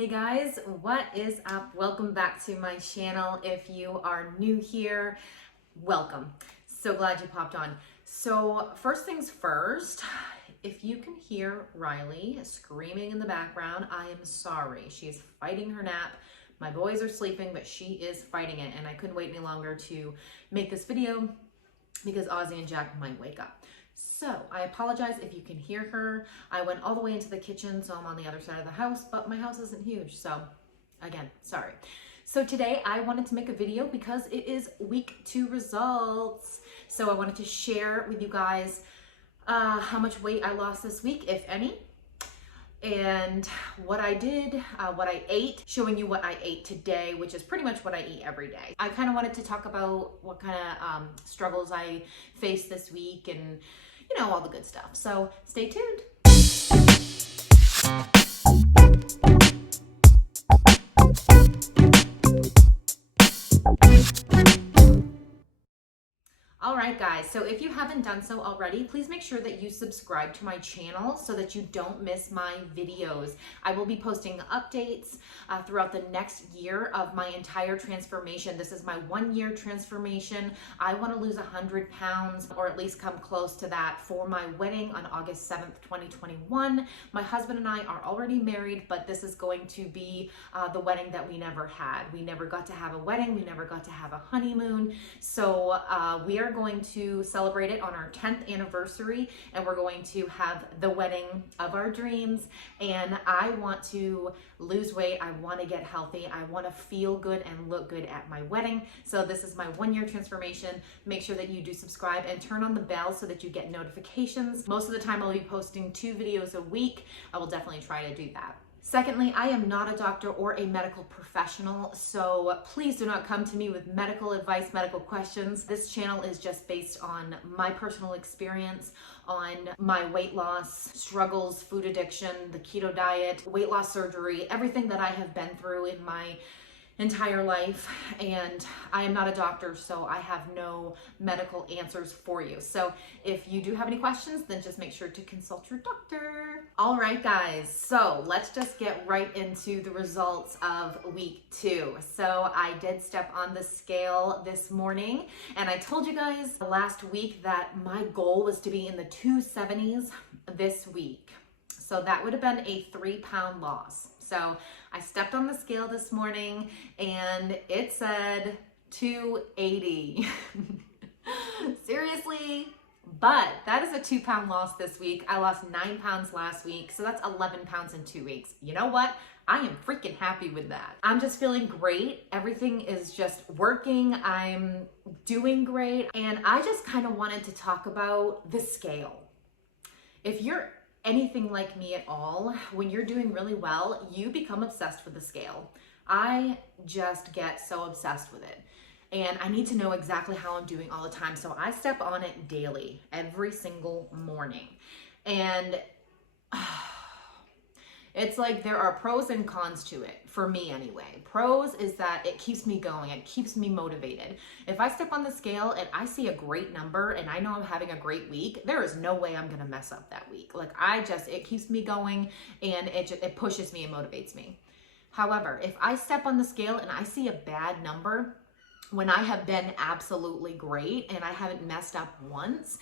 Hey guys, what is up? Welcome back to my channel. If you are new here, welcome. So glad you popped on. So first things first, if you can hear Riley screaming in the background, I am sorry. She is fighting her nap. My boys are sleeping, but she is fighting it, and I couldn't wait any longer to make this video because Ozzy and Jack might wake up. So I apologize if you can hear her. I went all the way into the kitchen, so I'm on the other side of the house, but my house isn't huge. So again, sorry. So today I wanted to make a video because it is week 2 results. So I wanted to share with you guys how much weight I lost this week, if any, and what I did, what I ate, showing you what I ate today, which is pretty much what I eat every day. I kind of wanted to talk about what kind of struggles I faced this week and, you know, all the good stuff. So stay tuned. All right, guys, so if you haven't done so already, please make sure that you subscribe to my channel so that you don't miss my videos. I will be posting updates throughout the next year of my entire transformation. This is my 1-year transformation. I want to lose 100 pounds, or at least come close to that, for my wedding on August 7th, 2021. My husband and I are already married, but this is going to be the wedding that we never had. We never got to have a wedding. We never got to have a honeymoon. So we are going to celebrate it on our 10th anniversary, and we're going to have the wedding of our dreams. And I want to lose weight. I want to get healthy. I want to feel good and look good at my wedding. So this is my 1-year transformation. Make sure that you do subscribe and turn on the bell so that you get notifications. Most of the time I'll be posting 2 videos a week. I will definitely try to do that. Secondly, I am not a doctor or a medical professional, so please do not come to me with medical advice, medical questions. This channel is just based on my personal experience, on my weight loss struggles, food addiction, the keto diet, weight loss surgery, everything that I have been through in my entire life. And I am not a doctor, so I have no medical answers for you. So if you do have any questions, then just make sure to consult your doctor. All right, guys, so let's just get right into the results of week 2. So I did step on the scale this morning, and I told you guys last week that my goal was to be in the 270s this week. So that would have been a 3-pound loss. So I stepped on the scale this morning and it said 280. Seriously? But that is a 2-pound loss this week. I lost 9 pounds last week, so that's 11 pounds in 2 weeks. You know what? I am freaking happy with that. I'm just feeling great. Everything is just working. I'm doing great. And I just kind of wanted to talk about the scale. If you're anything like me at all, when you're doing really well, you become obsessed with the scale. I just get so obsessed with it. And I need to know exactly how I'm doing all the time. So I step on it daily, every single morning. And it's like there are pros and cons to it, for me anyway. Pros is that it keeps me going, it keeps me motivated. If I step on the scale and I see a great number and I know I'm having a great week, there is no way I'm gonna mess up that week. Like it keeps me going, and it pushes me and motivates me. However, if I step on the scale and I see a bad number when I have been absolutely great and I haven't messed up once,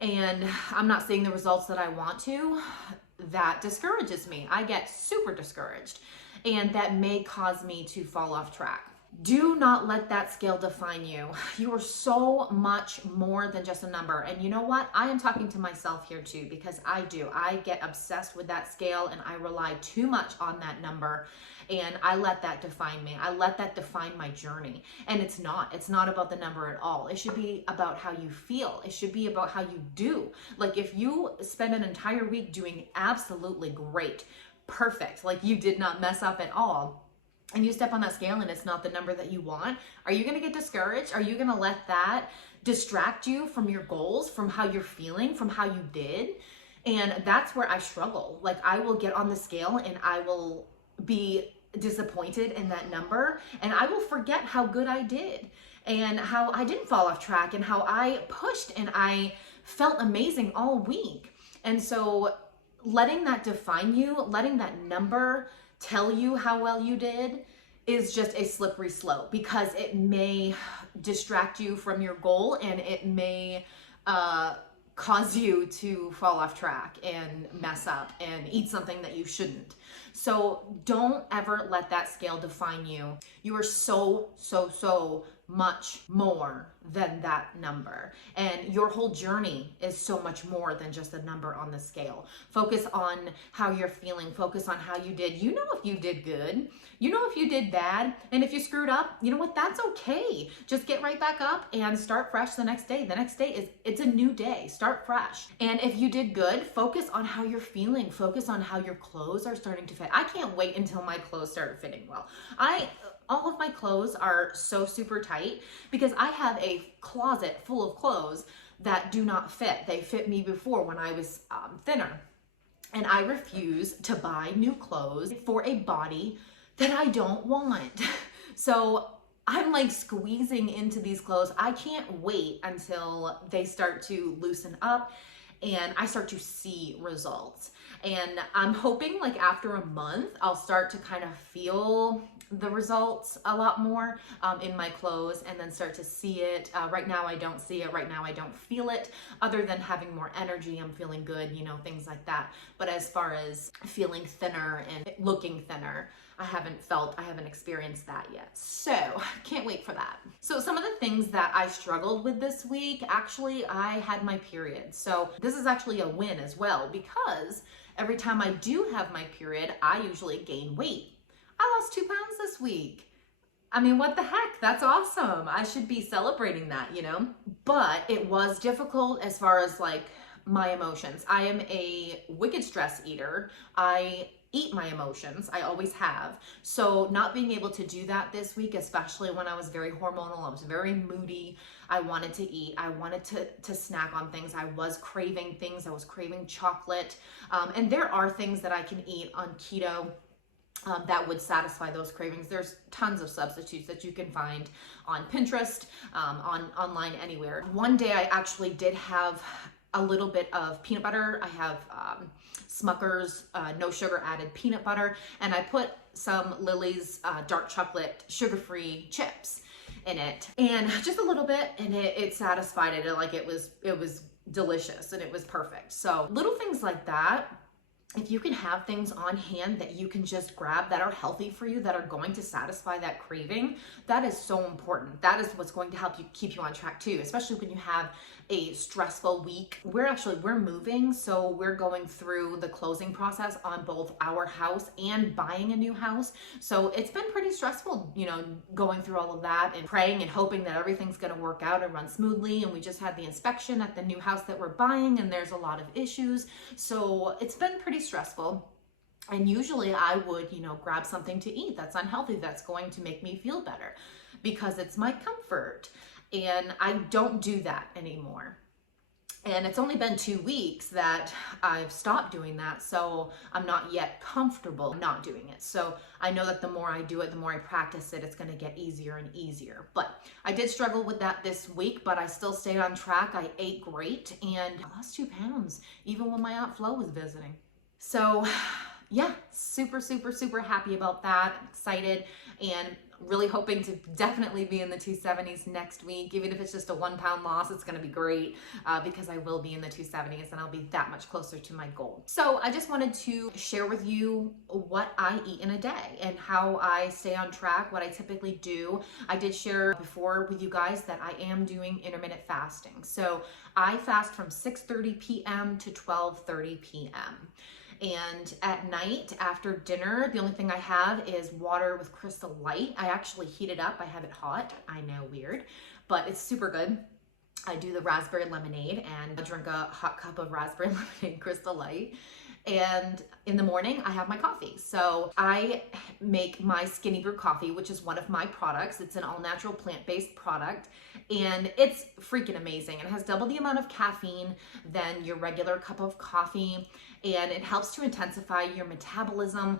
and I'm not seeing the results that I want to, that discourages me. I get super discouraged, and that may cause me to fall off track. Do not let that scale define you. You are so much more than just a number. And you know what? I am talking to myself here too, because I get obsessed with that scale and I rely too much on that number, and I let that define me. I let that define my journey. And it's not about the number at all. It should be about how you feel. It should be about how you do. Like if you spend an entire week doing absolutely great, perfect, like you did not mess up at all, and you step on that scale and it's not the number that you want, are you going to get discouraged? Are you going to let that distract you from your goals, from how you're feeling, from how you did? And that's where I struggle. Like I will get on the scale and I will be disappointed in that number, and I will forget how good I did and how I didn't fall off track and how I pushed and I felt amazing all week. And so letting that define you, letting that number tell you how well you did is just a slippery slope, because it may distract you from your goal, and it may cause you to fall off track and mess up and eat something that you shouldn't. So don't ever let that scale define you. You are so much more than that number. And your whole journey is so much more than just a number on the scale. Focus on how you're feeling. Focus on how you did. You know if you did good. You know if you did bad. And if you screwed up, you know what? That's okay. Just get right back up and start fresh the next day. The next day it's a new day. Start fresh. And if you did good, focus on how you're feeling. Focus on how your clothes are starting to fit. I can't wait until my clothes start fitting well. All of my clothes are so super tight because I have a closet full of clothes that do not fit. They fit me before when I was thinner. And I refuse to buy new clothes for a body that I don't want. So I'm like squeezing into these clothes. I can't wait until they start to loosen up and I start to see results. And I'm hoping like after a month, I'll start to kind of feel the results a lot more in my clothes, and then start to see it. Right now I don't see it. Right now I don't feel it, other than having more energy. I'm feeling good, you know, things like that. But as far as feeling thinner and looking thinner, I haven't experienced that yet. So can't wait for that. So some of the things that I struggled with this week, actually, I had my period. So this is actually a win as well, because every time I do have my period, I usually gain weight. I lost 2 pounds this week. I mean, what the heck? That's awesome. I should be celebrating that, you know? But it was difficult as far as like my emotions. I am a wicked stress eater. I eat my emotions. I always have. So not being able to do that this week, especially when I was very hormonal, I was very moody. I wanted to eat. I wanted to snack on things. I was craving things. I was craving chocolate. And there are things that I can eat on keto that would satisfy those cravings. There's tons of substitutes that you can find on Pinterest, online, anywhere. One day I actually did have a little bit of peanut butter. I have Smucker's no sugar added peanut butter, and I put some Lily's dark chocolate sugar-free chips in it, and just a little bit, and it satisfied it. Like it was delicious and it was perfect. So little things like that. If you can have things on hand that you can just grab that are healthy for you, that are going to satisfy that craving, that is so important. That is what's going to help you keep you on track too, especially when you have a stressful week. We're moving, so we're going through the closing process on both our house and buying a new house. So it's been pretty stressful, you know, going through all of that and praying and hoping that everything's going to work out and run smoothly. And we just had the inspection at the new house that we're buying, and there's a lot of issues. So it's been pretty stressful. And usually I would, you know, grab something to eat that's unhealthy, that's going to make me feel better because it's my comfort. And I don't do that anymore. And it's only been 2 weeks that I've stopped doing that, so I'm not yet comfortable not doing it. So I know that the more I do it, the more I practice it, it's going to get easier and easier. But I did struggle with that this week, but I still stayed on track. I ate great, and I lost 2 pounds, even when my Aunt Flo was visiting. So yeah, super happy about that. I'm excited and really hoping to definitely be in the 270s next week. Even if it's just a 1 pound loss, it's going to be great because I will be in the 270s and I'll be that much closer to my goal. So I just wanted to share with you what I eat in a day and how I stay on track, what I typically do. I did share before with you guys that I am doing intermittent fasting. So I fast from 6:30 p.m. to 12:30 p.m. And at night after dinner, the only thing I have is water with Crystal Light. I actually heat it up. I have it hot. I know, weird, but it's super good. I do the raspberry lemonade and I drink a hot cup of raspberry lemonade Crystal Light. And in the morning, I have my coffee. So I make my Skinny Brew coffee, which is one of my products. It's an all-natural plant-based product, and it's freaking amazing. It has double the amount of caffeine than your regular cup of coffee, and it helps to intensify your metabolism.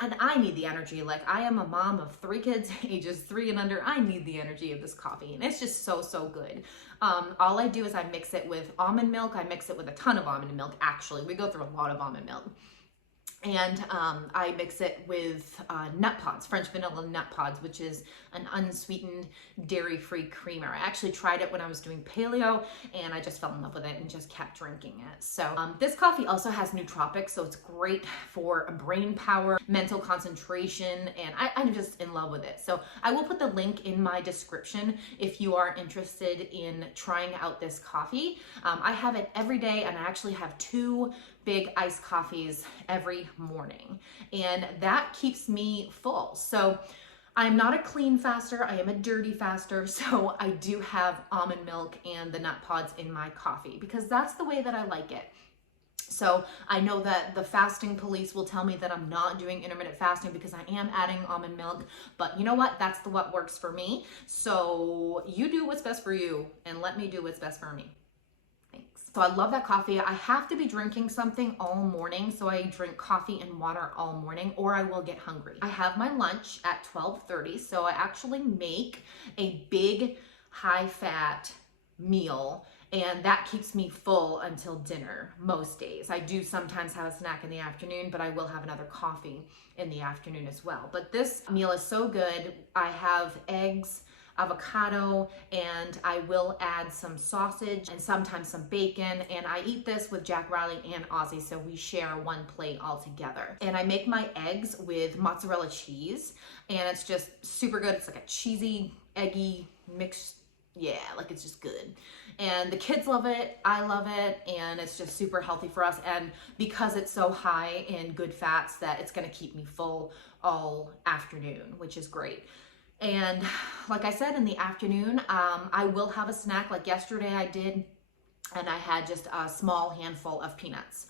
And I need the energy. Like, I am a mom of 3 kids, ages 3 and under. I need the energy of this coffee, and it's just so good. All I do is I mix it with almond milk. I mix it with a ton of almond milk, actually. We go through a lot of almond milk. And I mix it with nut pods, French vanilla nut pods, which is an unsweetened dairy-free creamer. I actually tried it when I was doing paleo, and I just fell in love with it and just kept drinking it. So this coffee also has nootropics, so it's great for brain power, mental concentration, and I'm just in love with it. So I will put the link in my description if you are interested in trying out this coffee. I have it every day, and I actually have 2 big iced coffees every morning, and that keeps me full. So I'm not a clean faster, I am a dirty faster, so I do have almond milk and the nut pods in my coffee because that's the way that I like it. So I know that the fasting police will tell me that I'm not doing intermittent fasting because I am adding almond milk, but you know what? That's what works for me. So you do what's best for you, and let me do what's best for me. So I love that coffee. I have to be drinking something all morning, so I drink coffee and water all morning, or I will get hungry. I have my lunch at 12:30, so I actually make a big high-fat meal, and that keeps me full until dinner most days. I do sometimes have a snack in the afternoon, but I will have another coffee in the afternoon as well. But this meal is so good. I have eggs, avocado, and I will add some sausage and sometimes some bacon, and I eat this with Jack Riley and Ozzy, so we share one plate all together. And I make my eggs with mozzarella cheese, and it's just super good. It's like a cheesy, eggy mix. Yeah, like it's just good. And the kids love it, I love it, and it's just super healthy for us. And because it's so high in good fats, that it's gonna keep me full all afternoon, which is great. And like I said, in the afternoon, I will have a snack. Like yesterday I did, and I had just a small handful of peanuts.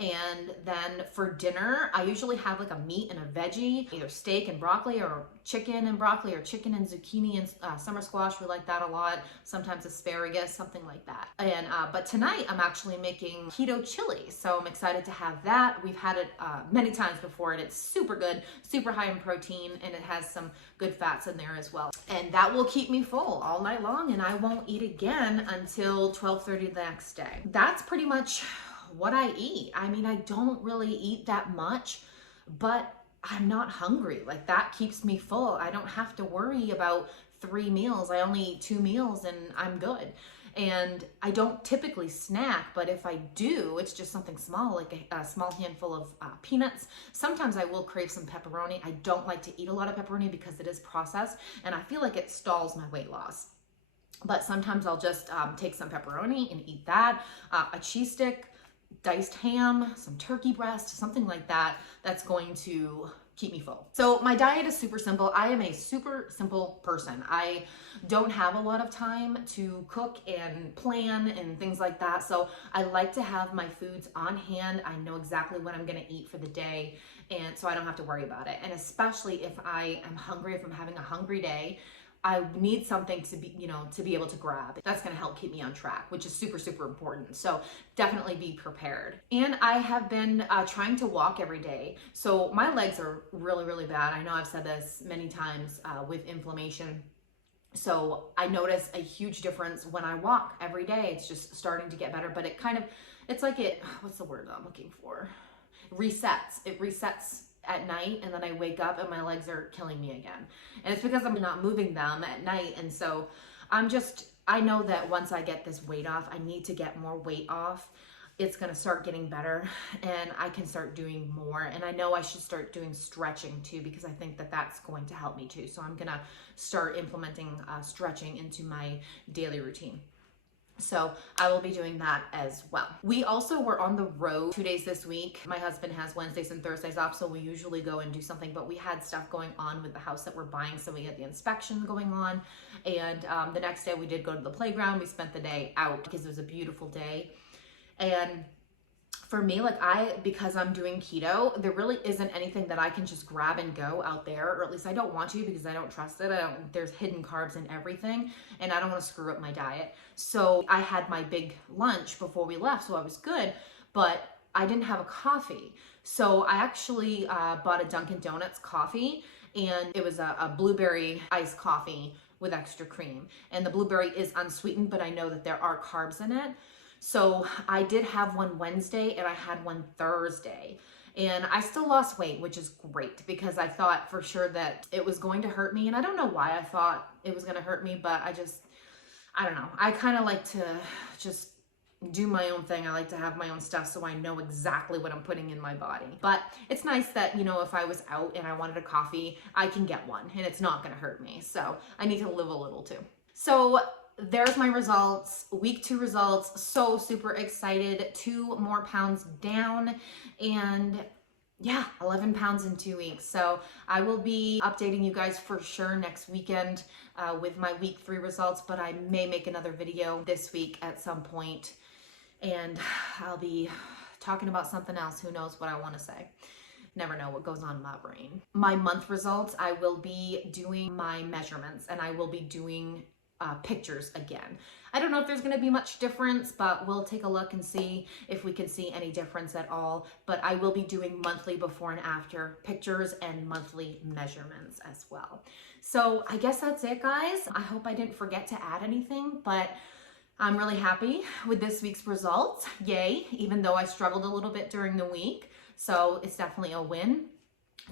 And then for dinner, I usually have like a meat and a veggie, either steak and broccoli or chicken and broccoli or chicken and zucchini and summer squash. We like that a lot. Sometimes asparagus, something like that. And but tonight I'm actually making keto chili. So I'm excited to have that. We've had it many times before, and it's super good, super high in protein, and it has some good fats in there as well. And that will keep me full all night long, and I won't eat again until 12:30 the next day. That's pretty much what I eat. I mean, I don't really eat that much, but I'm not hungry. Like that keeps me full. I don't have to worry about 3 meals. I only eat 2 meals and I'm good. And I don't typically snack, but if I do, it's just something small, like a small handful of peanuts. Sometimes I will crave some pepperoni. I don't like to eat a lot of pepperoni because it is processed, and I feel like it stalls my weight loss. But sometimes I'll just take some pepperoni and eat that, a cheese stick, diced ham, some turkey breast, something like that, that's going to keep me full. So my diet is super simple. I am a super simple person. I don't have a lot of time to cook and plan and things like that. So I like to have my foods on hand. I know exactly what I'm gonna eat for the day, and so I don't have to worry about it. And especially if I am hungry, if I'm having a hungry day, I need something to be, to be able to grab. That's gonna help keep me on track, which is super, super important. So definitely be prepared. And I have been trying to walk every day. So my legs are really, really bad. I know I've said this many times with inflammation. So I notice a huge difference when I walk every day. It's just starting to get better, but it's like what's the word I'm looking for? Resets. It resets at night, and then I wake up and my legs are killing me again. And it's because I'm not moving them at night. And so I know that once I get this weight off, I need to get more weight off. It's gonna start getting better, and I can start doing more. And I know I should start doing stretching too, because I think that that's going to help me too. So I'm gonna start implementing stretching into my daily routine. So I will be doing that as well. We also were on the road 2 days this week. My husband has Wednesdays and Thursdays off, so we usually go and do something, but we had stuff going on with the house that we're buying. So we had the inspection going on, and the next day we did go to the playground. We spent the day out because it was a beautiful day. And for me, because I'm doing keto, there really isn't anything that I can just grab and go out there, or at least I don't want to, because I don't trust it. There's hidden carbs in everything, and I don't want to screw up my diet. So I had my big lunch before we left, so I was good, but I didn't have a coffee. So I actually bought a Dunkin' Donuts coffee, and it was a blueberry iced coffee with extra cream. And the blueberry is unsweetened, but I know that there are carbs in it. So I did have one Wednesday and I had one Thursday. And I still lost weight, which is great because I thought for sure that it was going to hurt me. And I don't know why I thought it was going to hurt me, but I don't know. I kind of like to just do my own thing. I like to have my own stuff so I know exactly what I'm putting in my body. But it's nice that, you know, if I was out and I wanted a coffee, I can get one and it's not going to hurt me. So I need to live a little too. So there's my results, week 2 results. So super excited. 2 more pounds down, and yeah, 11 pounds in 2 weeks. So I will be updating you guys for sure next weekend with my week 3 results, but I may make another video this week at some point, and I'll be talking about something else. Who knows what I want to say. Never know what goes on in my brain. My month results, I will be doing my measurements, and I will be doing pictures again. I don't know if there's going to be much difference, but we'll take a look and see if we can see any difference at all. But I will be doing monthly before and after pictures and monthly measurements as well. So I guess that's it, guys. I hope I didn't forget to add anything, but I'm really happy with this week's results. Yay, even though I struggled a little bit during the week. So it's definitely a win.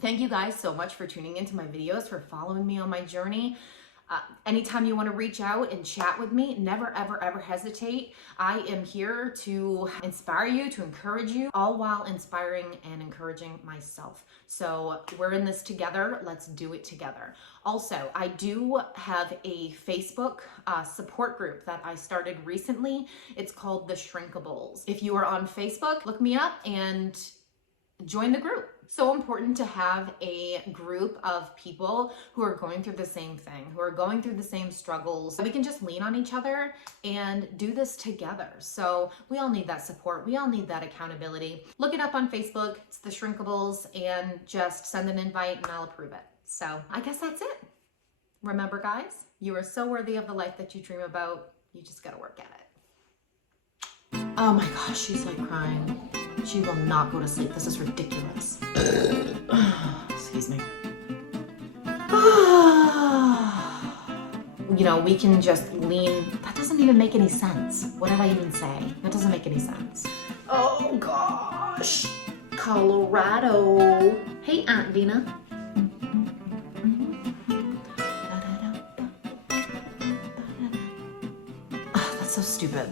Thank you guys so much for tuning into my videos, for following me on my journey. Anytime you want to reach out and chat with me, never, ever, ever hesitate. I am here to inspire you, to encourage you, all while inspiring and encouraging myself. So we're in this together. Let's do it together. Also, I do have a Facebook support group that I started recently. It's called The Shrinkables. If you are on Facebook, look me up and join the group. So important to have a group of people who are going through the same thing, who are going through the same struggles. We can just lean on each other and do this together. So we all need that support. We all need that accountability. Look it up on Facebook. It's The Shrinkables, and just send an invite and I'll approve it. So I guess that's it. Remember, guys, you are so worthy of the life that you dream about. You just gotta work at it. Oh my gosh, she's like crying. She will not go to sleep. This is ridiculous. Excuse me. You know, we can just lean. That doesn't even make any sense. What did I even say? That doesn't make any sense. Oh gosh. Colorado. Hey, Aunt Dina. Oh, that's so stupid.